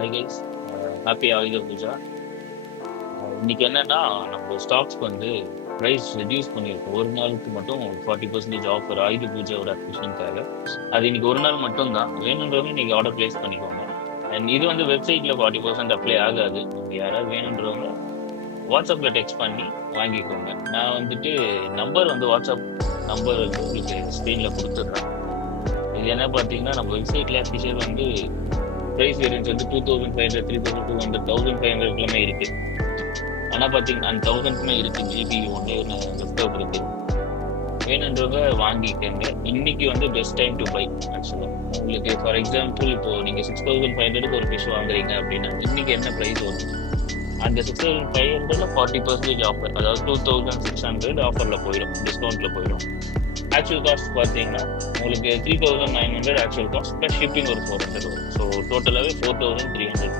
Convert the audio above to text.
Hi guys, happy ஆயுத பூஜா. இன்னைக்கு என்னன்னா, நம்ம ஸ்டாக்ஸ்க்கு வந்து ப்ரைஸ் ரெடியூஸ் பண்ணியிருக்கோம். ஒரு நாளுக்கு மட்டும் 40% ஆஃபர் ஆயுத பூஜையோட அக்விஷனுக்காக. அது இன்னைக்கு ஒரு நாள் மட்டும் தான். வேணுன்றவங்க இன்னைக்கு ஆர்டர் பிளேஸ் பண்ணிக்கோங்க. அண்ட் இது வந்து வெப்சைட்ல 40% அப்ளை ஆகாது. நீங்க யாராவது வேணுன்றவங்க வாட்ஸ்அப்ல டெக்ஸ்ட் பண்ணி வாங்கிக்கோங்க. நான் வந்துட்டு நம்பர் வந்து வாட்ஸ்அப் நம்பர் வந்து உங்களுக்கு ஸ்க்ரீன்ல கொடுத்துட்றேன். இது என்ன பார்த்தீங்கன்னா, நம்ம வெப்சைட்ல அஃபிஷியல் வந்து ப்ரைஸ் வேரியன்ஸ் வந்து 2500, 3200, 1500 எல்லாமே இருக்கு. ஆனா பாத்தீங்கன்னா அந்த 1000க்குமே இருக்கு. மேபி ஒன்னே ஒன்று லெஃப்ட் அவுட் இருக்கு. வேணுன்றவங்க வாங்கிக்கோங்க. இன்னைக்கு வந்து பெஸ்ட் டைம் டு பை. ஆக்சுவலா உங்களுக்கு ஃபார் எக்ஸாம்பிள் இப்போ நீங்க 6500க்கு ஒரு ஃபிஷ் வாங்குறீங்க அப்படின்னா இன்னைக்கு என்ன ப்ரைஸ் வரும்? அந்த 6500ல 40% ஆஃபர், அதாவது 2600 ஆஃபர்ல போயிடும், டிஸ்கவுண்ட்ல போயிடும். ஆக்சுவல் காஸ்ட் பார்த்தீங்கன்னா உங்களுக்கு 3900 ஆக்சுவல் காஸ்ட் ப்ளஸ் ஷிப்பிங் ஒரு 400 வரும். ஸோ டோட்டலாகவே 4300.